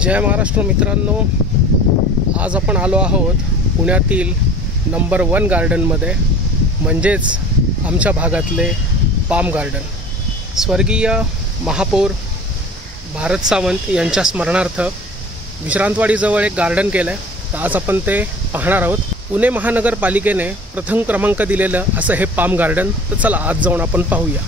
जय महाराष्ट्र मित्रांनो, आज आपण आलो आहोत पुण्यातील नंबर 1 गार्डनमध्ये, म्हणजेच आमच्या भागातले पाम गार्डन। स्वर्गीय महापौर भारत सावंत यांच्या स्मरणार्थ विश्रांतवाडीजवळ एक गार्डन केलं आहे। तर आज आपण ते पाहणार आहोत। पुणे महानगरपालिकेने प्रथम क्रमांक दिलेलं असं हे पाम गार्डन। तर चला आज जाऊन आपण पाहूया।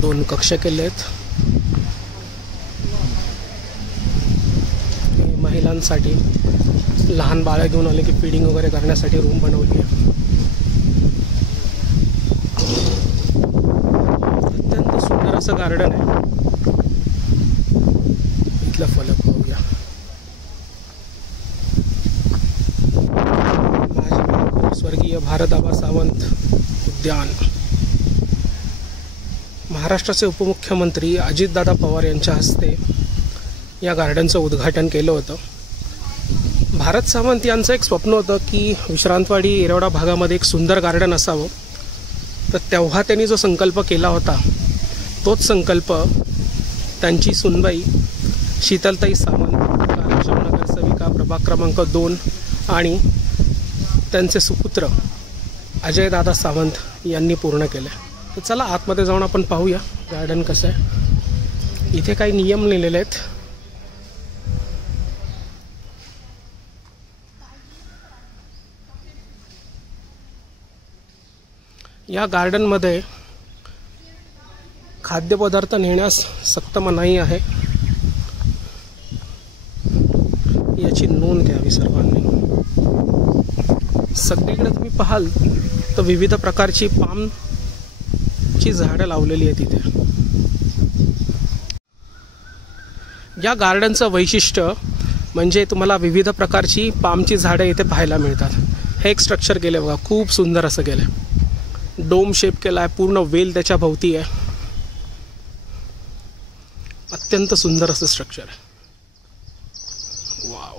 दोन कक्ष केले आहेत महिलांसाठी। लहान बाळ घेऊन आले की फीडिंग वगैरे करण्यासाठी रूम बनवली आहे। अत्यंत सुंदर असं गार्डन आहे। इथला फलक पाहूया। माजी महापौर स्वर्गीय भारतआबा सावंत उद्यान। महाराष्ट्राचे उपमुख्यमंत्री अजितदादा पवार यांच्या हस्ते या गार्डनचं उद्घाटन केलं होतं। भारत सावंत यांचं एक स्वप्न होतं की विश्रांतवाडी येरवडा भागामध्ये एक सुंदर गार्डन असावं। तर तेव्हा त्यांनी जो संकल्प केला होता तोच संकल्प त्यांची सुनबाई शीतलताई सावंत, कार्यक्षम नगरसेविका प्रभाग क्रमांक 2 आणि त्यांचे सुपुत्र अजयदादा सावंत यांनी पूर्ण केले। तर चला आतमध्ये जाऊन आपण पाहूया गार्डन कसं आहे। इथे काही नियम लिहिलेले आहेत। या गार्डनमध्ये खाद्यपदार्थ नेण्यास सक्त मनाई आहे, याची नोंद घ्यावी सर्वांनी। सगळीकडे तुम्ही पाहाल तर विविध प्रकारची पाम ची झाडं लावलेली आहेत इथे। या गार्डनचं वैशिष्ट्य म्हणजे तुम्हाला विविध प्रकारची पामची झाडं इथे पाहायला मिळतात। हे एक स्ट्रक्चर केलं बघा, खूप सुंदर असं केलं। डोम शेप केला आहे, पूर्ण वेल त्याच्या भोवती आहे। अत्यंत सुंदर असं स्ट्रक्चर आहे। वाव,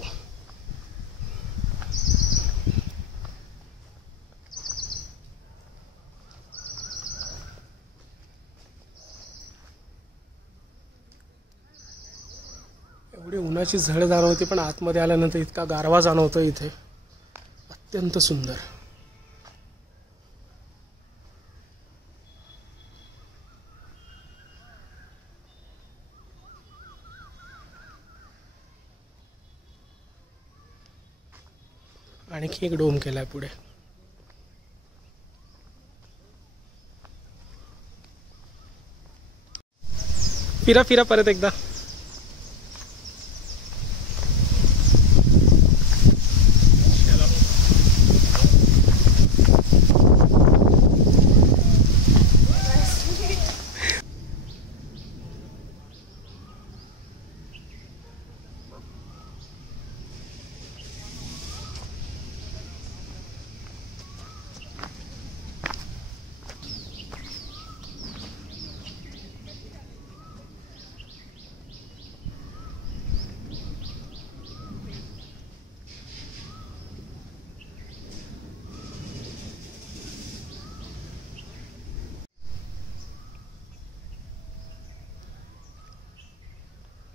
एवढी उन्हाची झळ जाणवते, पण आतमध्ये आल्यानंतर इतका गारवा जाणवतो इथे। अत्यंत सुंदर। आणखी एक डोम केलाय पुढे। फिरा फिरा परत एकदा।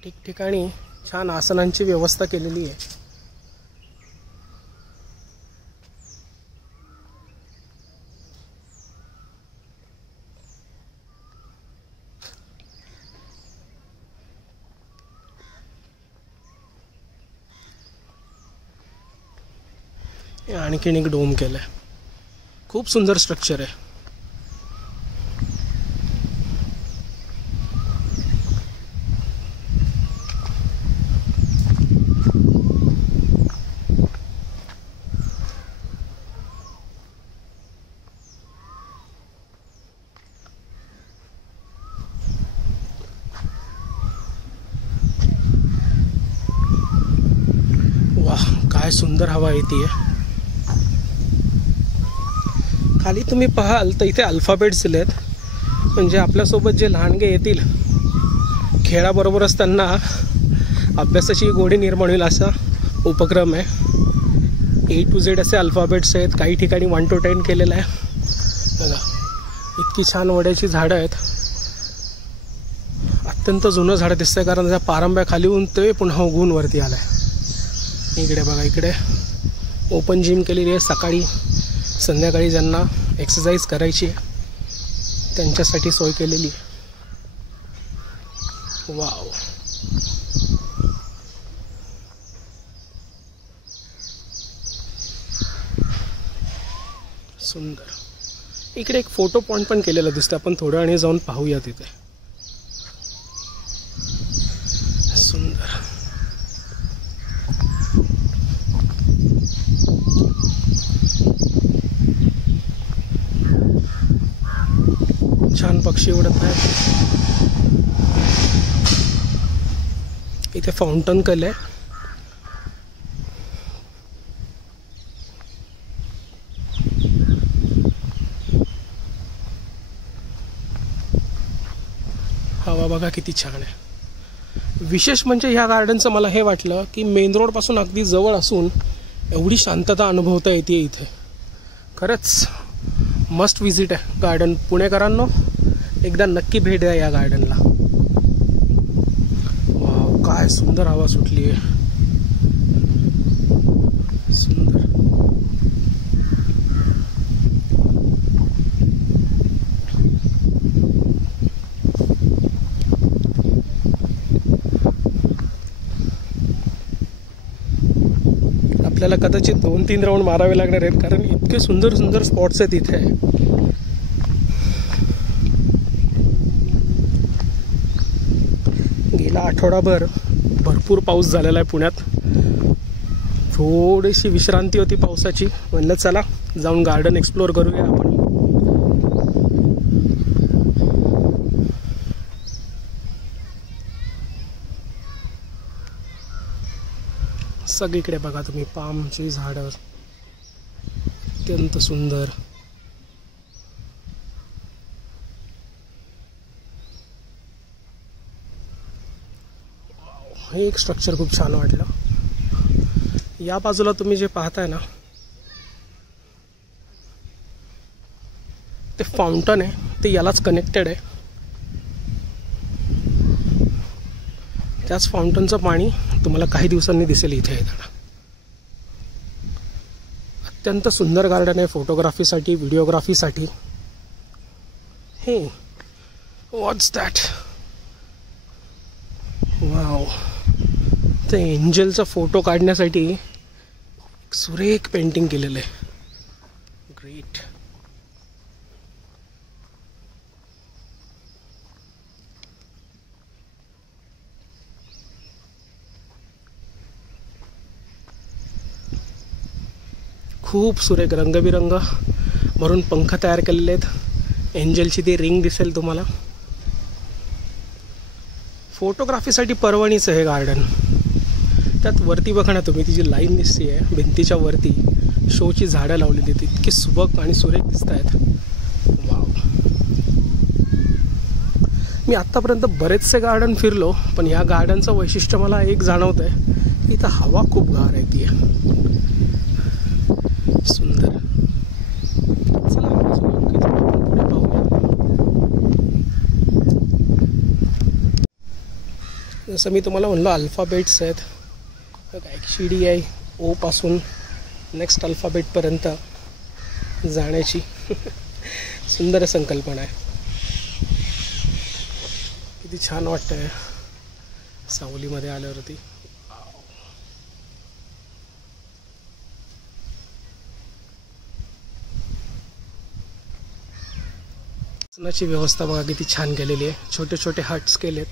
ठिकठिकाणी छान आसनांची व्यवस्था केलेली आहे। आणखीन एक डोम केलाय। खूप सुंदर स्ट्रक्चर आहे। काय सुंदर हवा येते। खाली तुम्ही पाहाल तर इथे अल्फाबेट्स दिलेत, म्हणजे आपल्यासोबत जे लहानगे येतील खेळाबरोबरच त्यांना अभ्यासाची गोडी निर्माण होईल असा उपक्रम आहे. A to Z असे अल्फाबेट्स आहेत. काही ठिकाणी 1 to 10 केलेलं आहे बघा. इतकी छान वड्याची झाडं आहेत. अत्यंत जुनं झाड दिसतंय कारण त्याच्या पारंब्या खाली होऊन ते पुन्हा उगवून वरती आलाय. इकडे बघा, इकडे ओपन जिम केलेली आहे. सकाळी संध्याकाळी ज्यांना एक्सरसाइज करायची आहे त्यांच्यासाठी सोय केलेली आहे. वाव, सुंदर. इकडे एक फोटो पॉइंट पण केलेला दिसतं, आपण थोड्या वेळाने जाऊन पाहूया तिथे. सुंदर. छान पक्षी उडत आहेत. इथे फाउंटन केलंय. हवा बघा किती छान आहे. विशेष म्हणजे ह्या गार्डनचं मला हे वाटलं की मेन रोड पासून अगदी जवळ असून एवढी शांतता अनुभवता येते इथे. खरंच मस्ट विजिट आहे गार्डन. पुणेकरांनो एकदा नक्की भेट द्या या गार्डनला. वाव, काय सुंदर हवा सुटली आहे. सुंदर. आपल्याला कदाचित 2-3 राऊंड मारावे लागणार आहेत कारण इतके सुंदर सुंदर स्पॉट्स आहेत इथे. गेला आठवडाभर भरपूर पाऊस झालेला आहे पुण्यात. थोडीशी विश्रांती होती पावसाची. म्हणलं चला जाऊन गार्डन एक्सप्लोर करूया आपण. सगळीकडे बघा तुम्ही पामची झाडं, अत्यंत सुंदर. हे एक स्ट्रक्चर खूप छान वाटलं. या बाजूला तुम्ही जे पाहताय ना ते फाउंटन आहे, ते यालाच कनेक्टेड आहे. त्याच फाउंटनचं पाणी तुम्हाला काही दिवसांनी दिसेल इथे येताना. अत्यंत सुंदर गार्डन आहे फोटोग्राफीसाठी, व्हिडिओग्राफीसाठी. हे व्हॉट्स दॅट? वाव, ते एंजलचा फोटो काढण्यासाठी एक सुरेख पेंटिंग केलेलं आहे. ग्रेट. खूप सुरेख रंगबिरंग भरून पंख तयार केलेले आहेत. एंजलची ती रिंग दिसेल तुम्हाला. फोटोग्राफीसाठी पर्वणीचं हे गार्डन. त्यात वरती बघा ना तुम्ही, ती जी लाईन दिसते आहे भिंतीच्या वरती शोची झाडं लावलेली आहेत. इतकी सुबक आणि सुरेख दिसत आहेत. वाव. मी आत्तापर्यंत बरेचसे गार्डन फिरलो पण या गार्डनचं वैशिष्ट्य मला एक जाणवत आहे की इथं हवा खूप गार आहे. ती सुंदर. चला पुढे पाहूया. जसं मी तुम्हाला म्हणलो अल्फाबेट्स आहेत. एक शिडी आहे ओ पासून नेक्स्ट अल्फाबेटपर्यंत जाण्याची. सुंदर संकल्पना आहे. किती छान वाटतंय सावलीमध्ये आल्यावरती. बसण्याची व्यवस्था बघा किती छान केलेली आहे. छोटे छोटे हट्स केलेत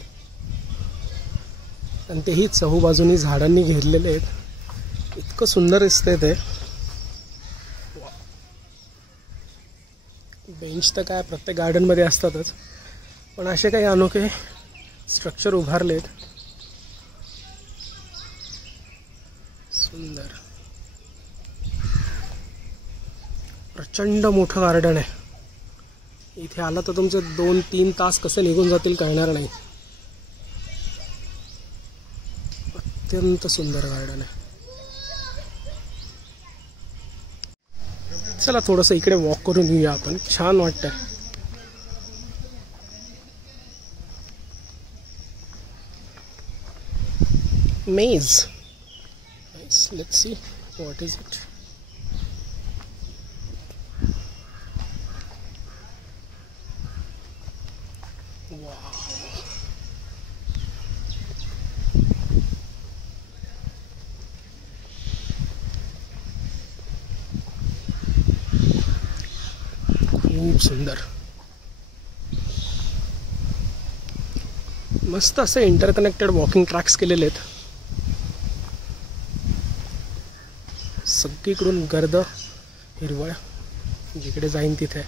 आणि तेही चहूबाजूनी झाडांनी घेरलेले आहेत. इतकं सुंदर दिसतंय ते. बेंच तर काय प्रत्येक गार्डनमध्ये असतातच पण असे काही अनोखे स्ट्रक्चर उभारलेत. सुंदर. प्रचंड मोठं गार्डन आहे. इथे आला तर तुमचे 2-3 तास कसे निघून जातील कळणार नाही. अत्यंत सुंदर गार्डन आहे. चला थोडंसं इकडे वॉक करून येऊया आपण. छान वाटतंय. मेज. Let's see what is it. खूप सुंदर. मस्त असे इंटरकनेक्टेड वॉकिंग ट्रॅक्स केलेले आहेत. सगळीकडून गर्द हिरवळ, जिकडे जाईन तिथे.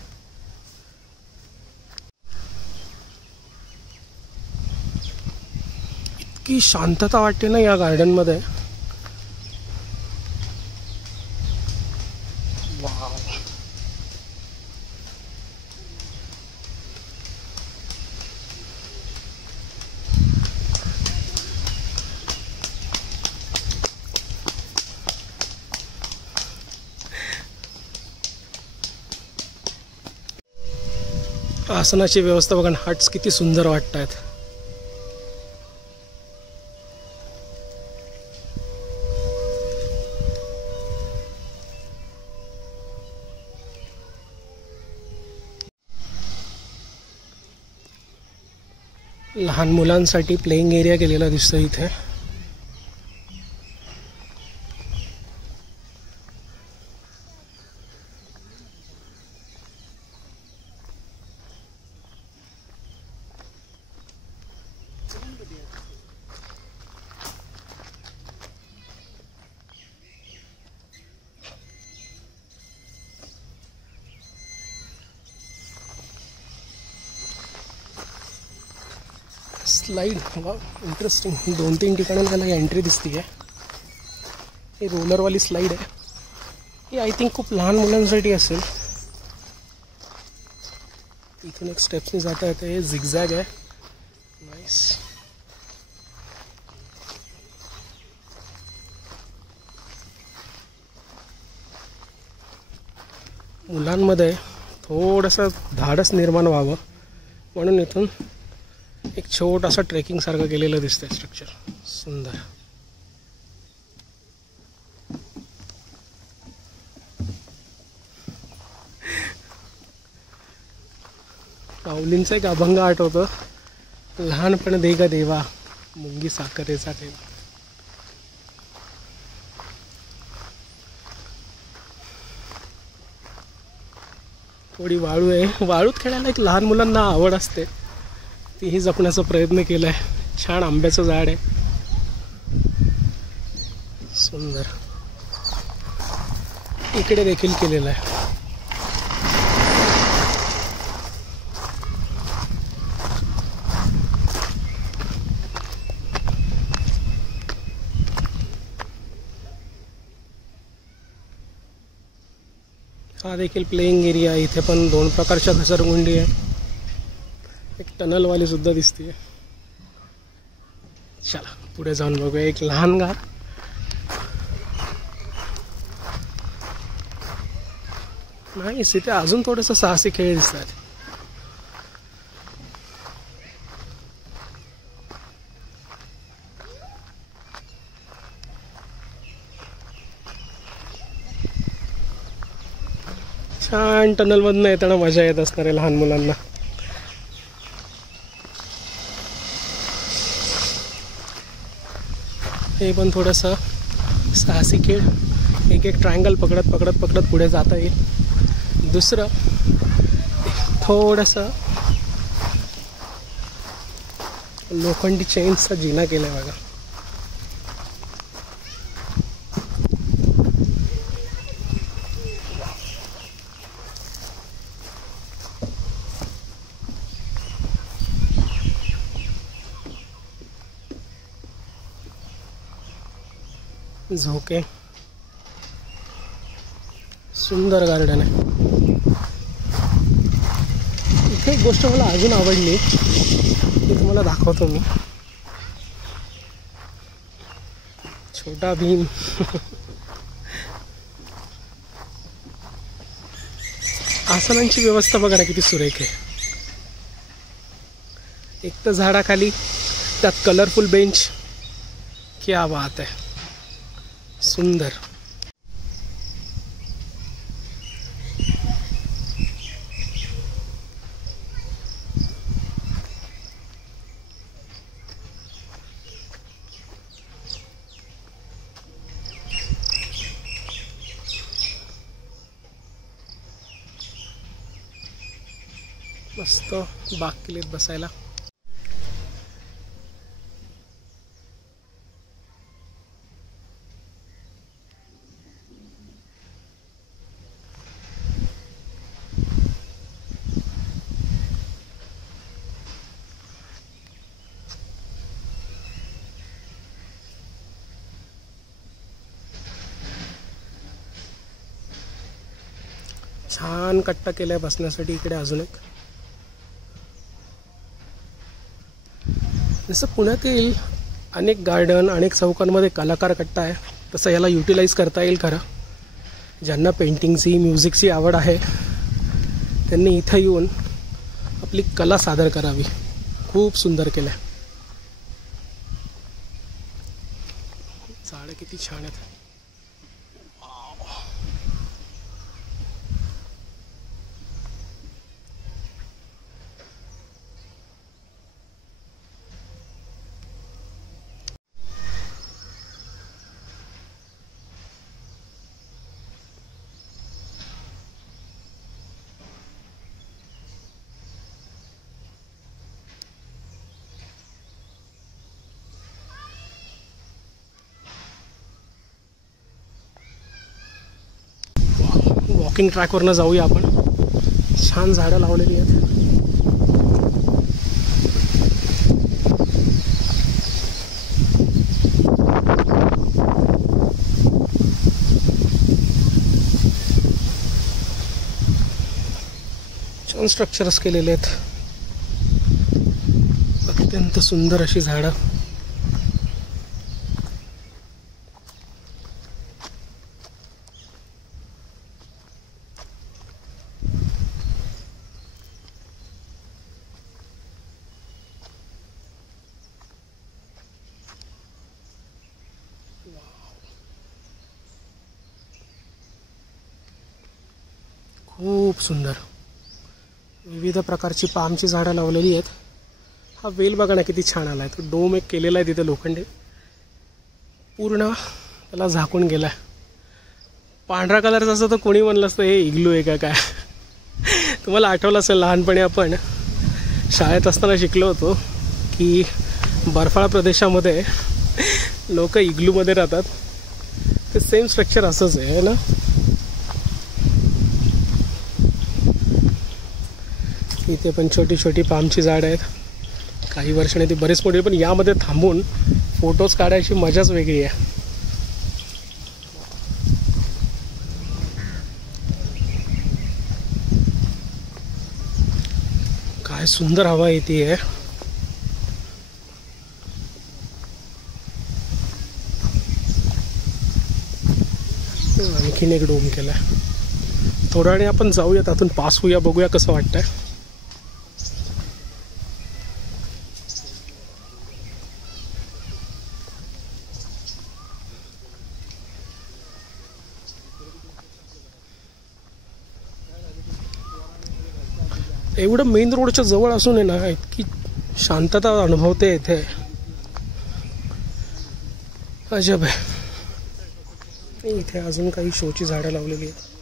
इतकी शांतता वाटते ना या गार्डन मध्ये. वाव. आसनाची व्यवस्था बघा. हट्स किती सुंदर वाटत आहेत. लहान मुलांसाठी प्लेइंग एरिया केलेला दिसतो इथे. स्लाइड. इंटरेस्टिंग. 2-3 ठिकाणी त्याला एंट्री दिसते आहे. ही रोलरवाली स्लाइड आहे. ही आय थिंक खूप लहान मुलांसाठी असेल. इथून एक स्टेप्सनी जाता येतं. हे झिगझॅग आहे. नाईस. मुलांमध्ये थोडंसं धाडस निर्माण व्हावं म्हणून इथून एक छोटासा ट्रेकिंग सारखं केलेलं दिसतंय स्ट्रक्चर. सुंदर. माऊलींचा एक अभंग आठवतो. लहानपण दे ग देवा, मुंगी साखरेचा ठेवा. थोडी वाळू आहे. वाळूत खेळायला एक लहान मुलांना आवड असते. तीही जपण्याचा प्रयत्न केलाय. छान आंब्याचं झाड आहे. सुंदर. इकडे देखील केलेलं आहे. हा देखील प्लेइंग एरिया. इथे पण 2 प्रकारच्या घसरगुंडी आहे. एक टनलवाली सुद्धा दिसते. चला पुढे जाऊन बघूया. एक लहान गार. नाही, इथे अजून थोडंसं साहसी खेळ दिसतात. छान. टनलमधनं येताना मजा येत असणार आहे लहान मुलांना. हे पण थोडंसं साहसी खेळ. एक ट्रायंगल पकडत पकडत पकडत पुढे जाता येईल. दुसरं थोडंसं लोखंडी चेन्सचा जिना केला आहे बघा. झोके. सुंदर गार्डन आहे. इथे एक गोष्ट मला अजून आवडली ती तुम्हाला दाखवतो मी. छोटा भीम. आसनांची व्यवस्था बघा ना किती सुरेख आहे. एक तर झाडाखाली त्यात कलरफुल बेंच. क्या बात आहे, सुंदर. मस्त बाग केलीत बसायला. छान कट्टा केलाय बसण्यासाठी इकडे अजून एक. जसं पुण्यातील अनेक गार्डन अनेक चौकांमध्ये कलाकार कट्टा आहे तसं याला युटिलाइज करता येईल खरं. ज्यांना पेंटिंगची म्युझिकची आवड आहे त्यांनी इथं येऊन आपली कला सादर करावी. खूप सुंदर केलं आहे. झाडं किती छान आहेत. वॉकिंग ट्रॅकवरनं जाऊया आपण. छान झाडं लावलेली आहेत. छान स्ट्रक्चर्स केलेले आहेत. अत्यंत सुंदर अशी झाडं. खूप सुंदर विविध प्रकारची पामची झाडं लावलेली आहेत. हा वेल बघा ना किती छान आला आहे. तो डोम एक केलेला आहे तिथे लोखंडी, पूर्ण त्याला झाकून गेला आहे. पांढरा कलरचा असं तर कोणी म्हणलं असतं हे इग्लू आहे का काय. तुम्हाला आठवलं असेल लहानपणी आपण शाळेत असताना शिकलो होतो की बर्फाळ प्रदेशामध्ये लोक इग्लूमध्ये राहतात. ते सेम स्ट्रक्चर असंच आहे ना. इथे पण छोटी छोटी पामची झाडं आहेत. काही वर्षांनी ती बरीच मोठी, पण यामध्ये थांबून फोटोज काढायची मजाच वेगळी आहे. काय सुंदर हवा येते. आणखीन एक डोम केलाय. थोड्या वेळाने आपण जाऊया, त्यातून पास होऊया, बघूया कसं वाटतंय. एवढं मेन रोडच्या जवळ असून आहे ना, इतकी शांतता अनुभवते इथे. अजब आहे. इथे अजून काही शोची झाडं लावलेली आहेत.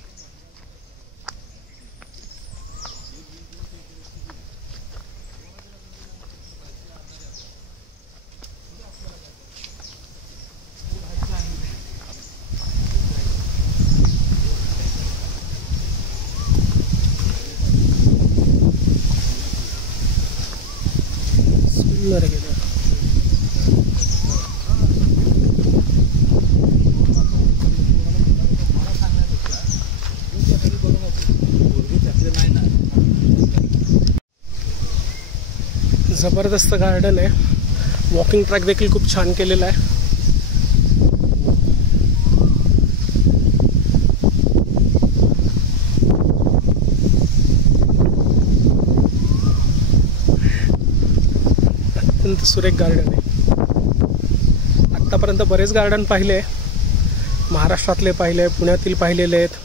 सुंदर गेलं. जबरदस्त गार्डन आहे. वॉकिंग ट्रॅक देखील खूप छान केलेला आहे. अत्यंत सुरेख गार्डन आहे. आत्तापर्यंत बरेच गार्डन पाहिले, महाराष्ट्रातले पाहिले, पुण्यातील पाहिलेले आहेत,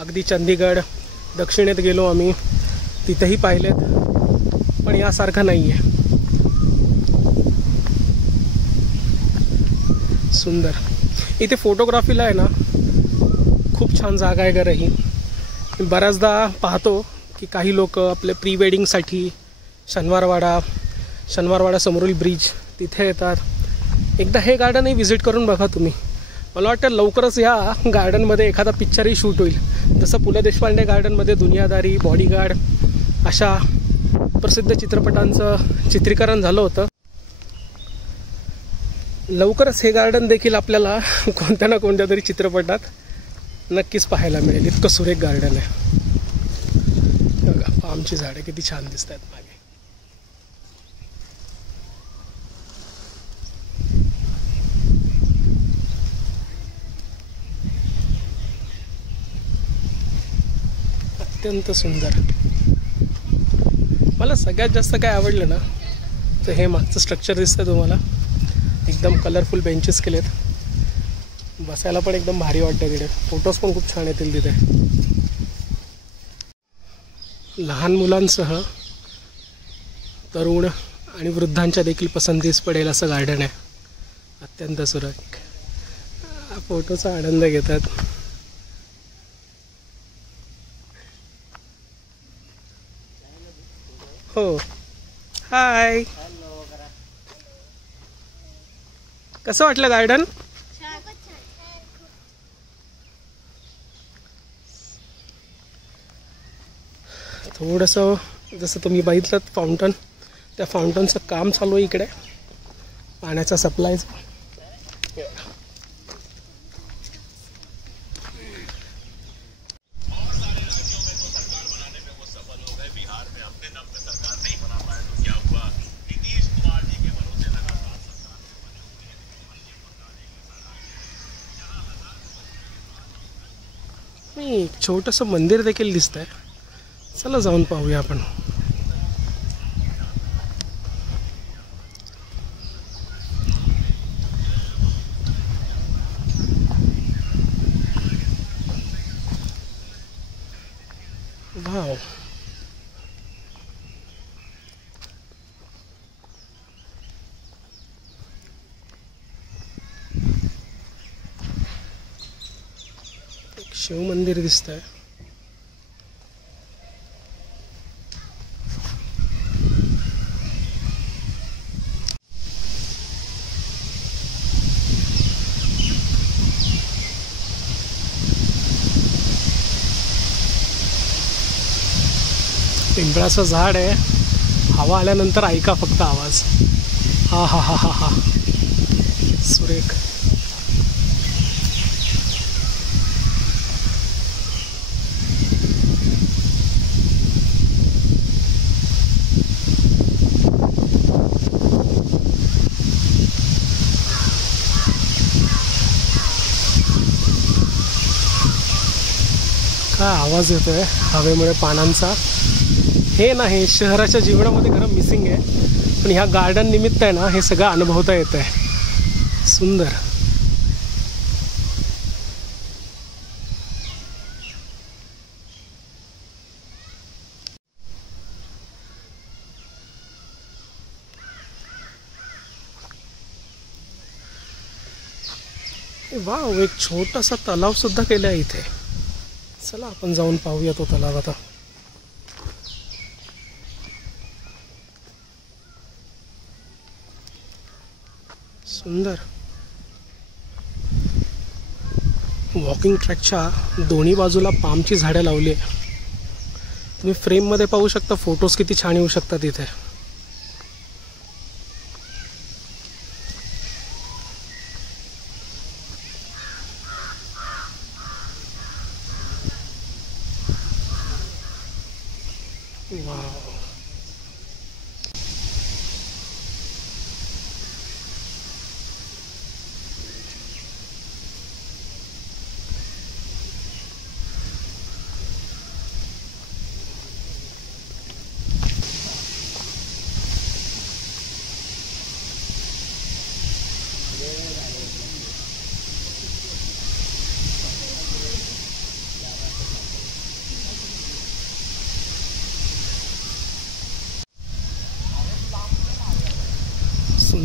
अगदी चंदीगड दक्षिणेत गेलो आम्ही, तिथेही पाहिलेत, पण यासारखं नाही आहे. सुंदर. इथे फोटोग्राफीला आहे ना खूप छान जागा आहे गं ही. बऱ्याचदा पाहतो की काही लोक आपले प्री वेडिंगसाठी शनिवारवाडा समोरील ब्रिज तिथे येतात. एकदा हे गार्डनही व्हिजिट करून बघा तुम्ही. मला वाटतं लवकरच या गार्डनमध्ये एखादा पिक्चरही शूट होईल. जसं पु ल देशपांडे गार्डनमध्ये दुनियादारी, बॉडीगार्ड अशा प्रसिद्ध चित्रपटांचं चित्रीकरण झालं होतं. लवकरच हे गार्डन देखील आपल्याला कोणत्या ना कोणत्या तरी चित्रपटात नक्कीच पाहायला मिळेल. इतकं सुरेख गार्डन आहे. बघा पामची झाडे किती छान दिसत आहेत मागे. अत्यंत सुंदर. मला सगळ्यात जास्त काय आवडलं ना तर हे मागचं स्ट्रक्चर दिसतं तुम्हाला. एकदम कलरफुल बेंचेस केलेत, बसायला पण एकदम भारी वाटतं. तिथे फोटोज पण खूप छान येतील. तिथे लहान मुलांसह तरुण आणि वृद्धांच्या देखील पसंतीस पडेल असं गार्डन आहे. अत्यंत सुरेख. फोटोचा आनंद घेतात. हो, हाय. कसं वाटलं गार्डन? थोडंसं जसं तुम्ही बघितलं फाउंटन, त्या फाउंटनचं काम चालू आहे इकडे, पाण्याचा सप्लायचं. एक छोटंसं मंदिर देखील दिसतंय. चला जाऊन पाहूया आपण. वाव, एक शिव मंदिर दिसतंय. पिंपळाचं झाड आहे. हवा आल्यानंतर ऐका फक्त आवाज. हा हा हा हा हा, सुरेख. काय आवाज येतोय हवेमुळे पानांचा. हे ना हे शहराच्या जीवनामध्ये खरं मिसिंग आहे, पण ह्या गार्डन निमित्त आहे ना हे सगळं अनुभवता येत आहे. सुंदर. वाव, एक छोटासा तलाव सुद्धा केला आहे इथे. चला आपण जाऊन पाहूया तो तलाव आता. सुंदर. वॉकिंग ट्रॅकच्या दोन्ही बाजूला पामची झाडं लावली आहे. तुम्ही फ्रेममध्ये पाहू शकता. फोटोज किती छान येऊ शकतात इथे. वाव.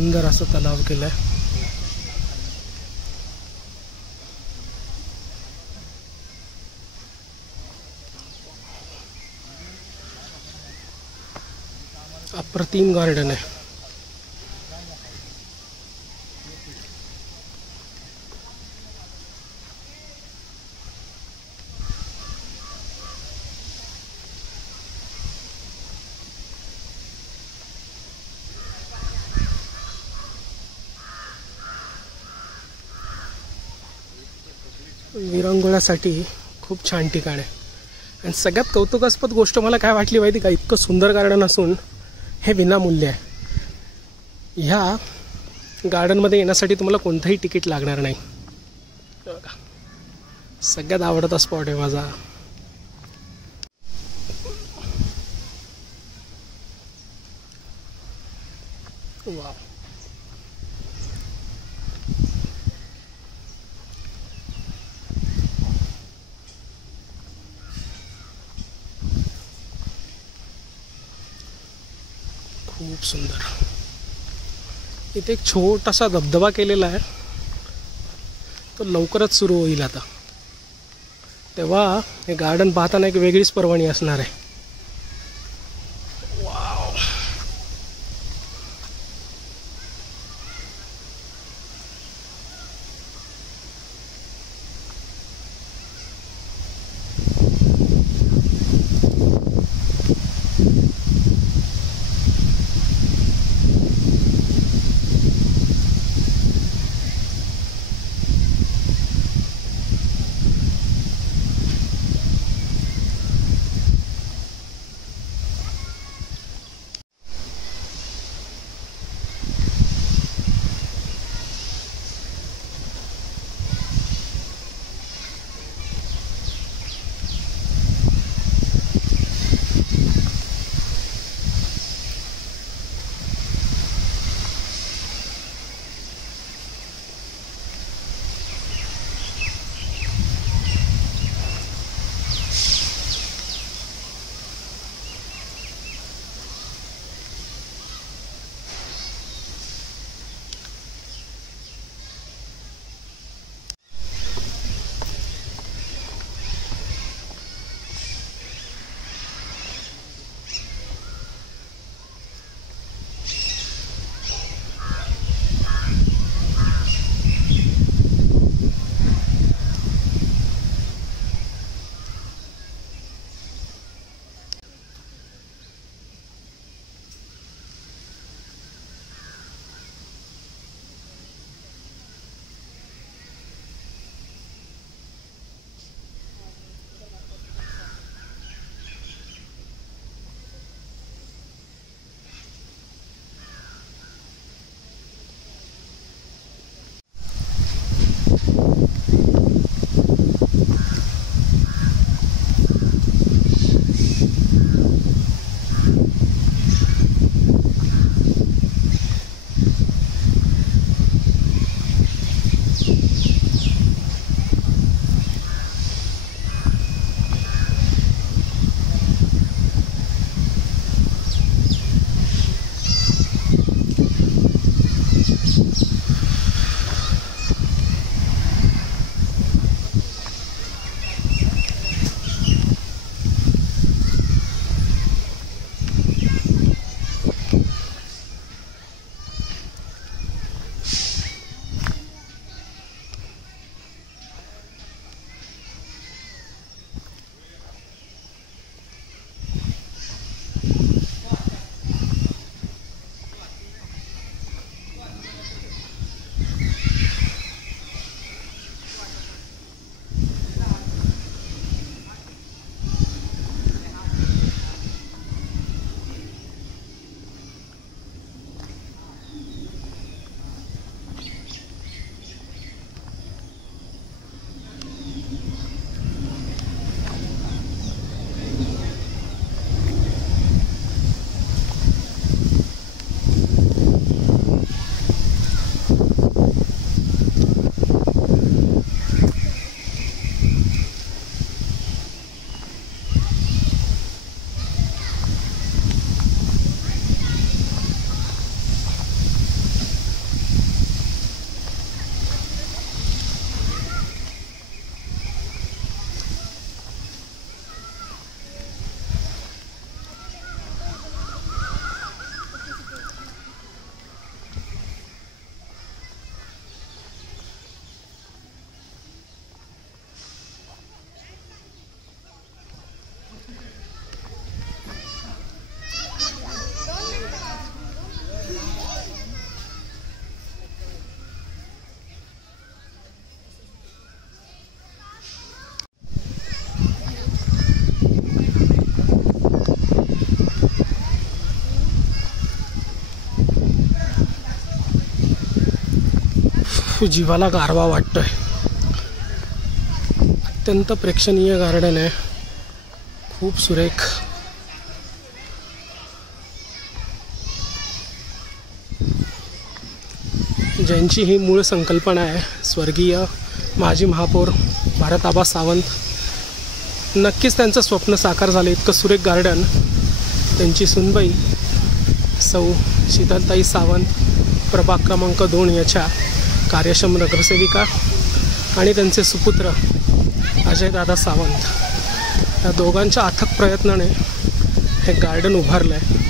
सुंदर असं तलाव केलाय. अप्रतिम गार्डन आहे. विरंगुळ्यासाठी खूप छान ठिकाण आहे. आणि सगळ्यात कौतुकास्पद गोष्ट मला काय वाटली माहिती का, इतकं सुंदर गार्डन असून हे विनामूल्य आहे. ह्या गार्डनमध्ये येण्यासाठी तुम्हाला कोणतंही तिकीट लागणार नाही. सगळ्यात आवडता स्पॉट आहे माझा. वा, खूप सुंदर. इथे एक छोटासा धबधबा केलेला आहे, तो लवकरच सुरू होईल आता. तेव्हा हे गार्डन पाहताना एक वेगळीच पर्वणी असणार आहे. वाव. जीवाला गारवा वाटतोय. अत्यंत प्रेक्षणीय गार्डन आहे, खूप सुरेख. ज्यांची ही मूळ संकल्पना आहे, स्वर्गीय माजी महापौर भारताबा सावंत, नक्कीच त्यांचं स्वप्न साकार झालं. इतकं सुरेख गार्डन त्यांची सुनबाई सौ शीतलताई सावंत, प्रभाग क्रमांक 2 याच्या कार्यक्षम नगरसेविका, आणि त्यांचे सुपुत्र अजयदादा सावंत, या दोघांच्या अथक प्रयत्नाने हे गार्डन उभारलं आहे.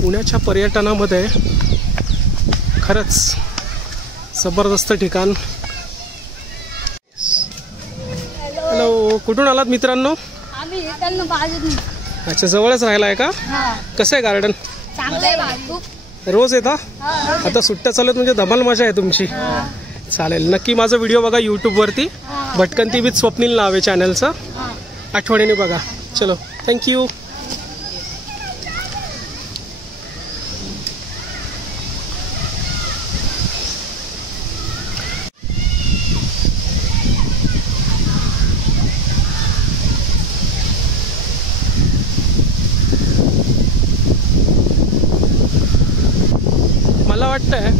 पुण्याच्या पर्यटनामध्ये खरंच जबरदस्त ठिकाण. हॅलो, कुठून आलात मित्रांनो? अच्छा, जवळच राहिला आहे का? कसं आहे गार्डन? रोज येता? आता सुट्ट्या चालत म्हणजे धमाल मजा आहे तुमची. चालेल, नक्की माझा व्हिडिओ बघा यूट्यूबवरती. भटकंती विथ स्वप्नील नाव आहे चॅनलचं, आठवणीने बघा. चलो, थँक्यू. मला वाटतंय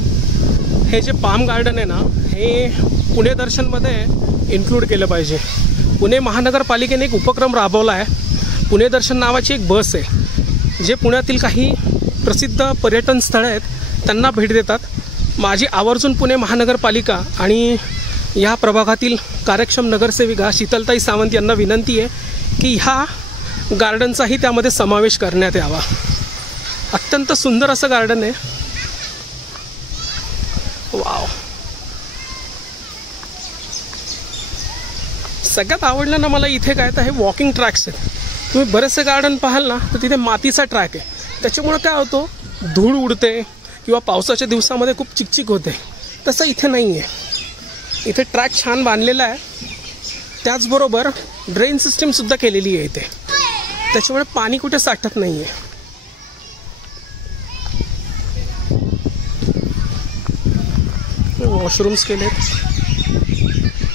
हे जे पाम गार्डन आहे ना, हे पुणे दर्शनमध्ये इन्क्लूड केलं पाहिजे. पुणे महानगरपालिकेने एक उपक्रम राबवला आहे. पुणे दर्शन नावाची एक बस आहे, जे पुण्यातील काही प्रसिद्ध पर्यटन स्थळं आहेत त्यांना भेट देतात. माझी आवर्जून पुणे महानगरपालिका आणि या प्रभागातील कार्यक्षम नगरसेविका शीतलताई सावंत यांना विनंती आहे की ह्या गार्डनचाही त्यामध्ये समावेश करण्यात यावा. अत्यंत सुंदर असं गार्डन आहे. वाव, सगळ्यात आवडलं ना मला इथे काय तर हे वॉकिंग ट्रॅक्स आहेत. तुम्ही बरेचसे गार्डन पाहाल ना तर तिथे मातीचा ट्रॅक आहे, त्याच्यामुळे काय होतो, धूळ उडते किंवा पावसाच्या दिवसामध्ये खूप चिकचिक होते. तसं इथे नाही आहे. इथे ट्रॅक छान बांधलेला आहे, त्याचबरोबर ड्रेन सिस्टीमसुद्धा केलेली आहे इथे, त्याच्यामुळे पाणी कुठे साठत नाही आहे. वॉशरूम्स केलेत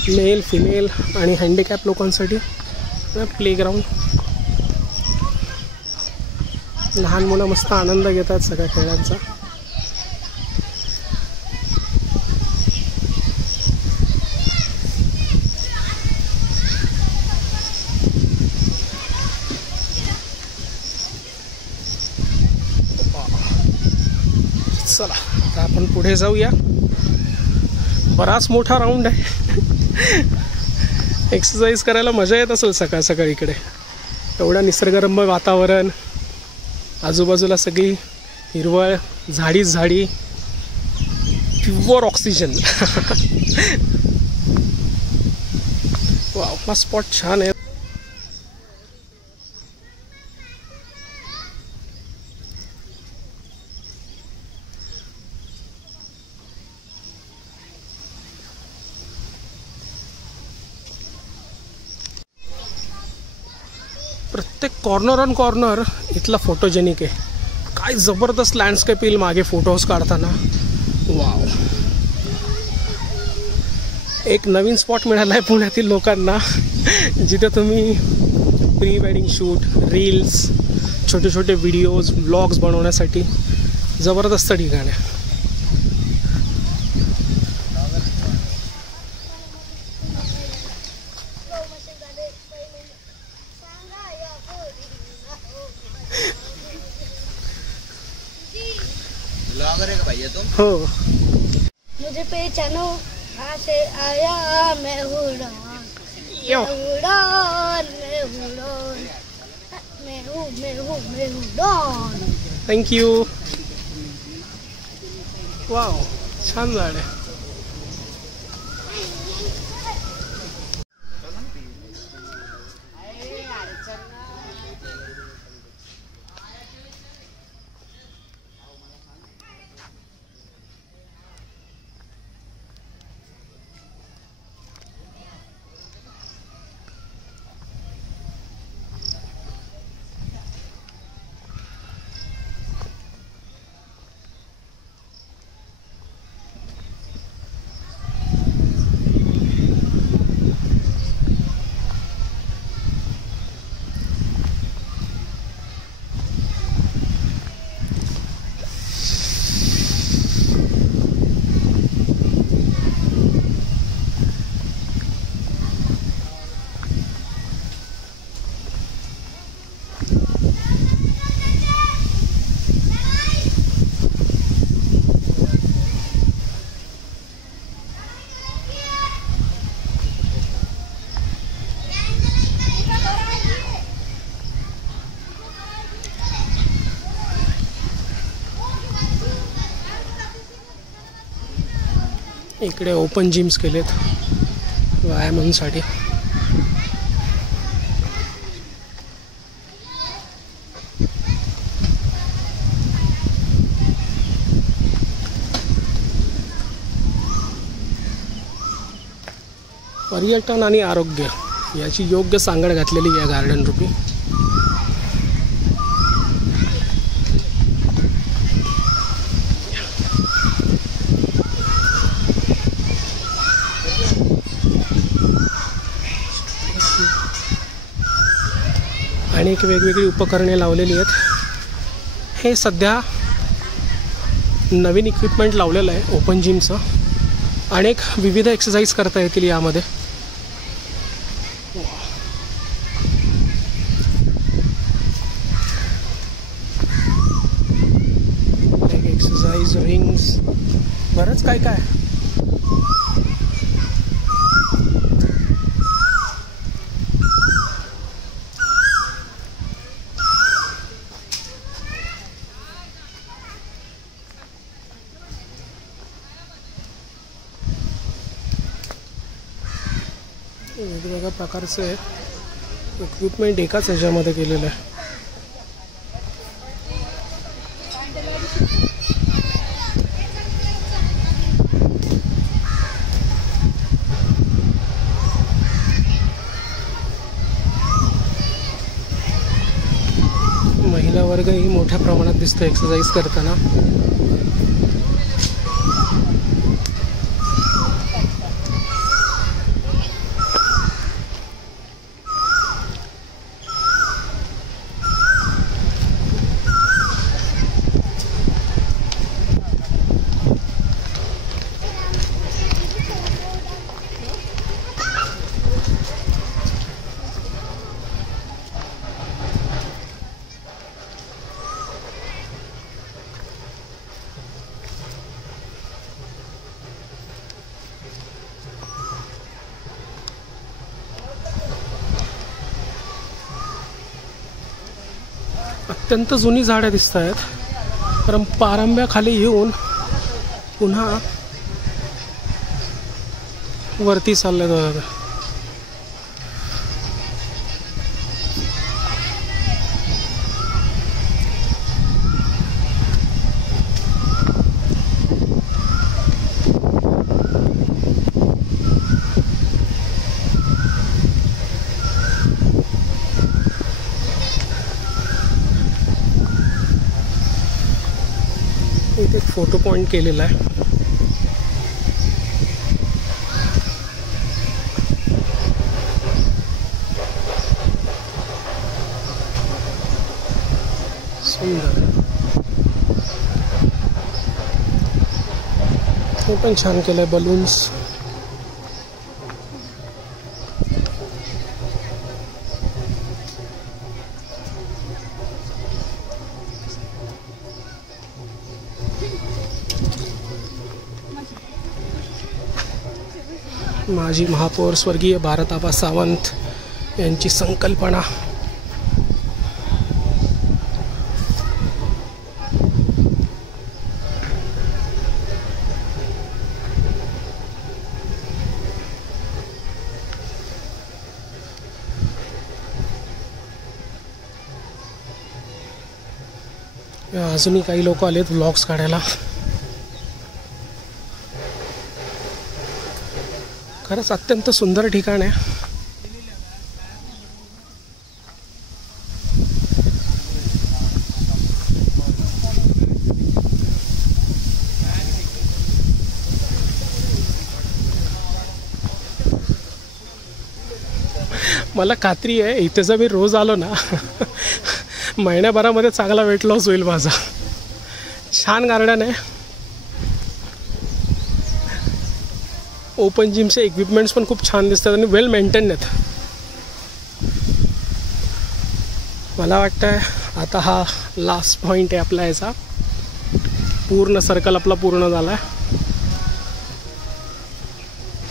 मेल, फिमेल आणि हँडिकॅप लोकांसाठी. प्लेग्राऊंड, लहान मुलं मस्त आनंद घेतात सगळ्या खेळांचा. चला आता आपण पुढे जाऊया. बराच मोठा राऊंड आहे. एक्सरसाइज करायला मजा येत असेल सकाळ सकाळ इकडे. एवढं निसर्गरम्य वातावरण, आजूबाजूला सगळी हिरवळ, झाडीच झाडी, प्युअर ऑक्सिजन. वाव, हा स्पॉट छान आहे. प्रत्येक कॉर्नर ऑन कॉर्नर इथला फोटोजेनिक आहे. काय जबरदस्त लँडस्केप येईल मागे फोटोज काढताना. वाव, एक नवीन स्पॉट मिळाला आहे पुण्यातील लोकांना, जिथे तुम्ही प्री वेडिंग शूट, रील्स, छोटे छोटे व्हिडिओज, व्लॉग्स बनवण्यासाठी जबरदस्त ठिकाण आहे. हो, मुझे पहचानो, कहाँ से आया मैं उड़ान, मैं उड़ान. थँक्यू. वाव, छान झाड आहे. इकडे ओपन जिम्स केलेत व्यायामांसाठी. पर्यटन आणि आरोग्य याची योग्य सांगड घातलेली या गार्डन रूपी. अनेक वेगवेगळी उपकरणे लावलेली आहेत. हे सध्या नवीन इक्विपमेंट लावलेलं आहे ओपन जिमचं. अनेक विविध एक्सरसाइज करता येतील यामध्ये. एक्सरसाइज रिंग्स बरंच काय काय. वेगवेगळ्या प्रकारचे इक्विपमेंट एकाच ह्याच्यामध्ये केलेलं आहे. महिला वर्गही मोठ्या प्रमाणात दिसतो एक्सरसाइज करताना. अत्यंत जुनी झाडं दिसत आहेत. कारण पारंब्याखाली येऊन पुन्हा वरती चालले जातात. इथे एक फोटो पॉइंट केलेला आहे. सुंदर. हे पण छान केलंय बलून्स. माजी महापौर स्वर्गीय भारताबा सावंत यांची संकल्पना. अजूनही काही लोक आलेत व्लॉग्स काढायला. खरंच अत्यंत सुंदर ठिकाण आहे. मला खात्री आहे इथे जर मी रोज आलो ना महिन्याभरामध्ये चांगला वेट लॉस होईल माझा. छान गार्डन आहे. ओपन जिमचे इक्विपमेंट्स पण खूप छान दिसतात आणि वेल मेंटेन आहेत. मला वाटतं आता हा लास्ट पॉईंट आहे आपला याचा. पूर्ण सर्कल आपला पूर्ण झाला आहे.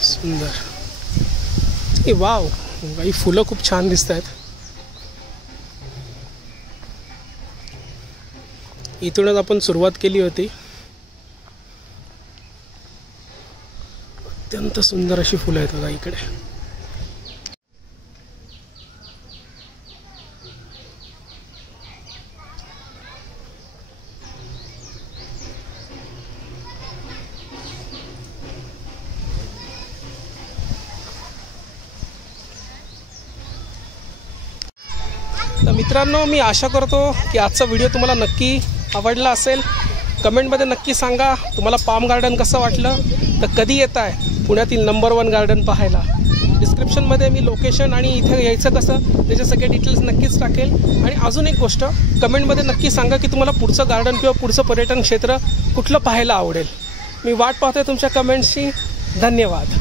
सुंदर. ए वाव, काही फुलं खूप छान दिसत आहेत. इथूनच आपण सुरुवात केली होती. अत्यंत सुंदर अशी फुलं आहेत बघा इकडे. तर मित्रांनो, मी आशा करतो की आजचा व्हिडिओ तुम्हाला नक्की आवडला असेल. कमेंटमध्ये नक्की सांगा तुम्हाला पाम गार्डन कसं वाटलं. तर कधी येत आहे पुण्यातील नंबर 1 गार्डन पाहायला. डिस्क्रिप्शनमध्ये मी लोकेशन आणि इथे यायचं कसं त्याचे सगळे डिटेल्स नक्कीच टाकेल. आणि अजून एक गोष्ट, कमेंटमध्ये नक्की सांगा की तुम्हाला पुढचं गार्डन किंवा पुढचं पर्यटन क्षेत्र कुठलं पाहायला आवडेल. मी वाट पाहतोय तुमच्या कमेंट्सची. धन्यवाद.